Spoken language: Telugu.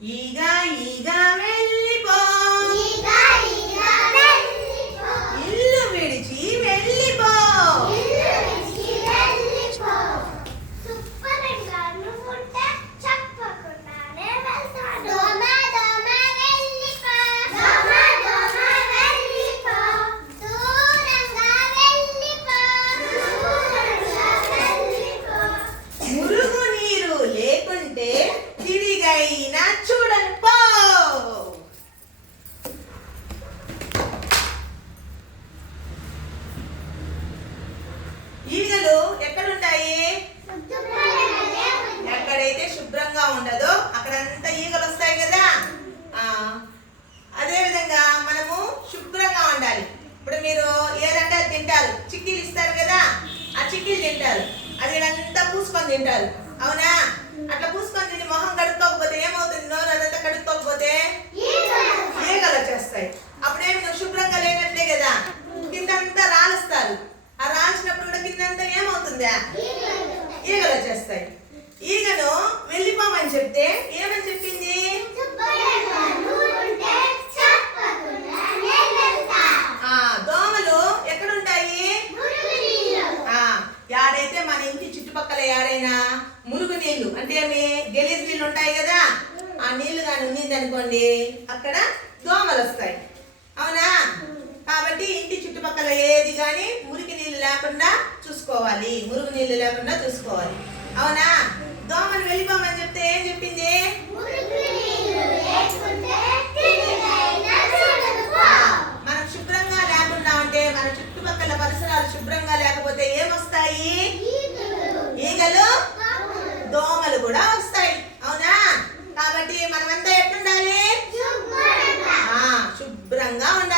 ఈగ ఈగ వెళ్ళిపో, ఇల్లు విడిచి వెళ్ళిపో. మురుగు నీరు లేకుంటే తిరిగైనా చూడను పో. ఈగలు ఎక్కడుంటాయి? ఎక్కడైతే శుభ్రంగా ఉండదో అక్కడంతా ఈగలు వస్తాయి కదా. అదే విధంగా మనము శుభ్రంగా ఉండాలి. ఇప్పుడు మీరు ఏదంటే అది తింటారు, చిక్కీలు ఇస్తారు కదా, ఆ చిక్కీలు తింటారు, అది అంతా పూసుకొని తింటారు, అవునా? అట్లా పూసుకొని తిని మొహం కడుక్కోకపోతే ఏమవుతుంది? నోరు అదంతా కడుక్కోకపోతే ఈగలు వచ్చేస్తాయి. అప్పుడేమి నువ్వు శుభ్రంగా లేనట్లే కదా, కిందంతా రాలుస్తారు. ఆ రాల్చినప్పుడు కూడా కిందంతా ఏమవుతుందా? ఈగలు వచ్చేస్తాయి. ఈగను వెళ్ళిపోమని చెప్తే ఏమని చెప్పింది? దోమలు ఎక్కడుంటాయి? యాడైతే మన ఇంటి చుట్టుపక్కల యాడైనా మురుగు నీళ్లు అంటే గలీజ్ నీళ్ళు ఉంటాయి కదా, ఆ నీళ్లు కానీ ఉన్నింది అనుకోండి, అక్కడ దోమలు వస్తాయి, అవునా? కాబట్టి ఇంటి చుట్టుపక్కల ఏది కానీ మురికి నీళ్ళు లేకుండా చూసుకోవాలి, మురుగు నీళ్ళు లేకుండా చూసుకోవాలి, అవునా? దోమలు వెళ్ళిపోమని చెప్తే ఏం చెప్పింది? మనం శుభ్రంగా లేకుండా ఉంటే, మన చుట్టుపక్కల పరిసరాలు శుభ్రంగా లేకపోతే ఏమొస్తాయి? ఈగలు, దోమలు కూడా వస్తాయి, అవునా? కాబట్టి మనమంతా ఎట్లుండాలి? శుభ్రంగా ఉండాలి.